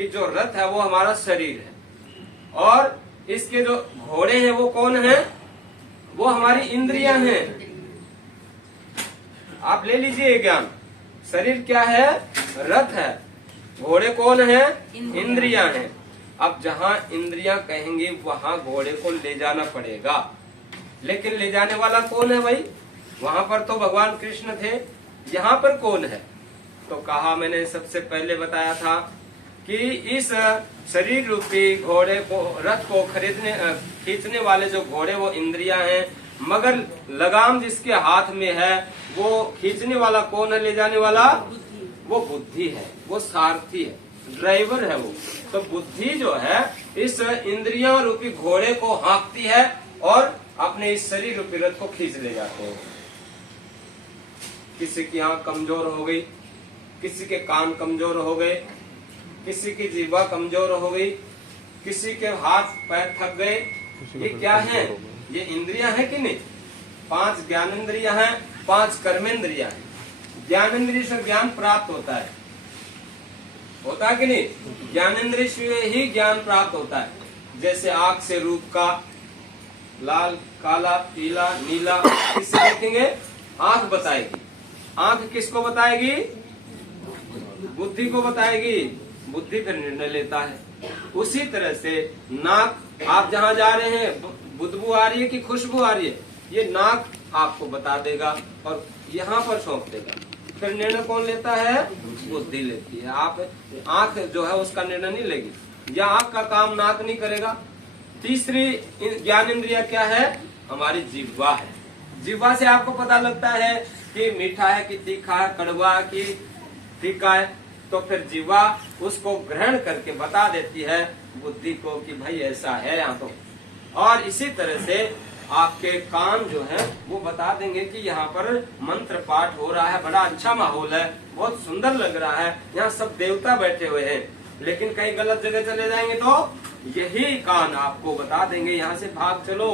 कि जो रथ है वो हमारा शरीर है और इसके जो घोड़े हैं वो कौन है? वो हमारी इंद्रियां हैं। आप ले लीजिए ज्ञान, शरीर क्या है? रथ है। घोड़े कौन है? इंद्रियां हैं। अब जहाँ इंद्रियां कहेंगे वहां घोड़े को ले जाना पड़ेगा, लेकिन ले जाने वाला कौन है भाई? वहां पर तो भगवान कृष्ण थे, यहाँ पर कौन है? तो कहा, मैंने सबसे पहले बताया था कि इस शरीर रूपी घोड़े को, रथ को खींचने वाले जो घोड़े वो इंद्रियां हैं, मगर लगाम जिसके हाथ में है वो खींचने वाला कौन है? ले जाने वाला वो बुद्धि है, वो सारथी है, ड्राइवर है वो। तो बुद्धि जो है इस इंद्रियों रूपी घोड़े को हाँकती है और अपने इस शरीर रूपी रथ को खींच ले जाते हैं। किसी की आंख कमजोर हो गई, किसी के कान कमजोर हो गए, किसी की जीवा कमजोर हो गई, किसी के हाथ पैर थक गए। ये क्या है? ये इंद्रियां हैं कि नहीं? 5 ज्ञानेंद्रियां हैं, 5 कर्मेंद्रियां हैं। ज्ञानेंद्रिय से ज्ञान प्राप्त होता है कि नहीं? ज्ञानेंद्रिय से ही ज्ञान प्राप्त होता है। जैसे आंख से रूप का, लाल, काला, पीला, नीला, किससे देखेंगे? आंख बताएगी। आंख किसको बताएगी? बुद्धि को बताएगी। बुद्धि फिर निर्णय लेता है। उसी तरह से नाक, आप जहाँ जा रहे हैं बदबू आ रही है कि खुशबू आ रही है, ये नाक आपको बता देगा और यहाँ पर सौंप देगा। फिर निर्णय कौन लेता है? बुद्धि लेती है। आप आंख जो है उसका निर्णय नहीं लेगी, या आंख का काम नाक नहीं करेगा। तीसरी ज्ञान इंद्रिया क्या है? हमारी जिह्वा है। जिह्वा से आपको पता लगता है कि मीठा है कि तीखा है, कड़वा कि तीखा है। तो फिर जिह्वा उसको ग्रहण करके बता देती है बुद्धि को कि भाई ऐसा है यहाँ तो। और इसी तरह से आपके कान जो है वो बता देंगे कि यहाँ पर मंत्र पाठ हो रहा है, बड़ा अच्छा माहौल है, बहुत सुंदर लग रहा है, यहाँ सब देवता बैठे हुए हैं। लेकिन कहीं गलत जगह चले जाएंगे तो यही कान आपको बता देंगे यहाँ से भाग चलो,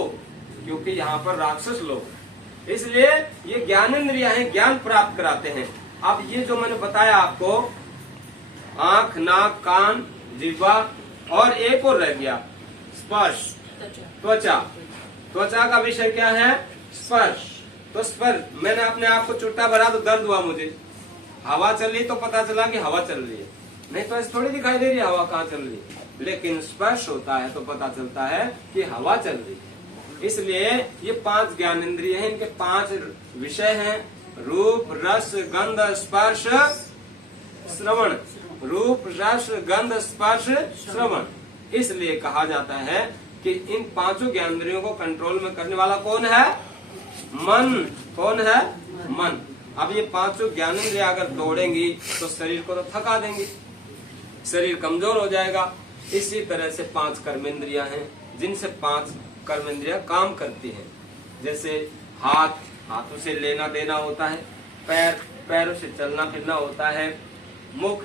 क्योंकि यहाँ पर राक्षस लोग। इसलिए ये ज्ञानेंद्रियां हैं, ज्ञान प्राप्त कराते हैं। अब ये जो मैंने बताया आपको, आंख, नाक, कान, जिह्वा और एक और रह गया स्पर्श, त्वचा। त्वचा का विषय क्या है? स्पर्श। तो स्पर्श, मैंने अपने आप को चुट्टा भरा तो दर्द हुआ मुझे, हवा चल रही तो पता चला कि हवा चल रही है, नहीं तो ऐसे थोड़ी दिखाई दे रही है हवा कहाँ चल रही है। लेकिन स्पर्श होता है तो पता चलता है कि हवा चल रही है। इसलिए ये 5 ज्ञानेंद्रिय हैं, इनके 5 विषय हैं: रूप, रस, गंध, स्पर्श, श्रवण। रूप, रस, गंध, स्पर्श, श्रवण। इसलिए कहा जाता है कि इन 5 ज्ञानेंद्रियों को कंट्रोल में करने वाला कौन है? मन। कौन है? मन। अब ये 5 ज्ञानेंद्रिय अगर दौड़ेंगी तो शरीर को तो थका देंगी, शरीर कमजोर हो जाएगा। इसी तरह से 5 कर्मेंद्रियां हैं, जिनसे 5 कर्मेंद्रियां काम करती हैं। जैसे हाथ, हाथों से लेना देना होता है, पैर, पैरों से चलना फिरना होता है, मुख,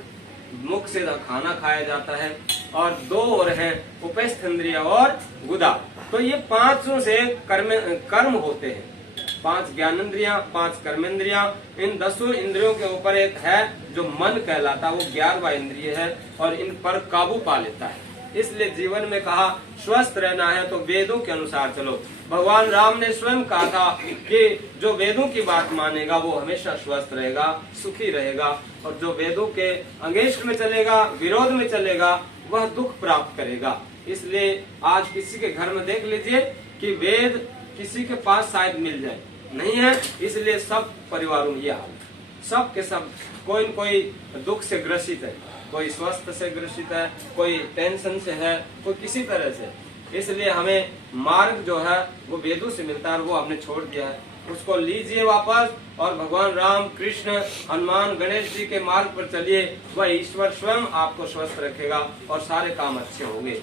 मुख से खाना खाया जाता है, और 2 और हैं उपस्थ इंद्रिय और गुदा। तो ये 5 से कर्म होते हैं। 5 ज्ञानेंद्रियां, 5 कर्मेंद्रियां। इन 10 इंद्रियों के ऊपर एक है जो मन कहलाता है, वो 11वां इंद्रिय है और इन पर काबू पा लेता है। इसलिए जीवन में कहा स्वस्थ रहना है तो वेदों के अनुसार चलो। भगवान राम ने स्वयं कहा था कि जो वेदों की बात मानेगा वो हमेशा स्वस्थ रहेगा, सुखी रहेगा, और जो वेदों के अंगेष्ट में चलेगा, विरोध में चलेगा, वह दुख प्राप्त करेगा। इसलिए आज किसी के घर में देख लीजिए कि वेद किसी के पास शायद मिल जाए, नहीं है। इसलिए सब परिवारों में यह हाल, सब के सब कोई न कोई दुख से ग्रसित है, कोई स्वस्थ से ग्रसित है, कोई टेंशन से है, कोई किसी तरह से। इसलिए हमें मार्ग जो है वो वेदों से मिलता है, वो हमने छोड़ दिया है, उसको लीजिए वापस और भगवान राम, कृष्ण, हनुमान, गणेश जी के मार्ग पर चलिए। वह ईश्वर स्वयं आपको स्वस्थ रखेगा और सारे काम अच्छे होंगे।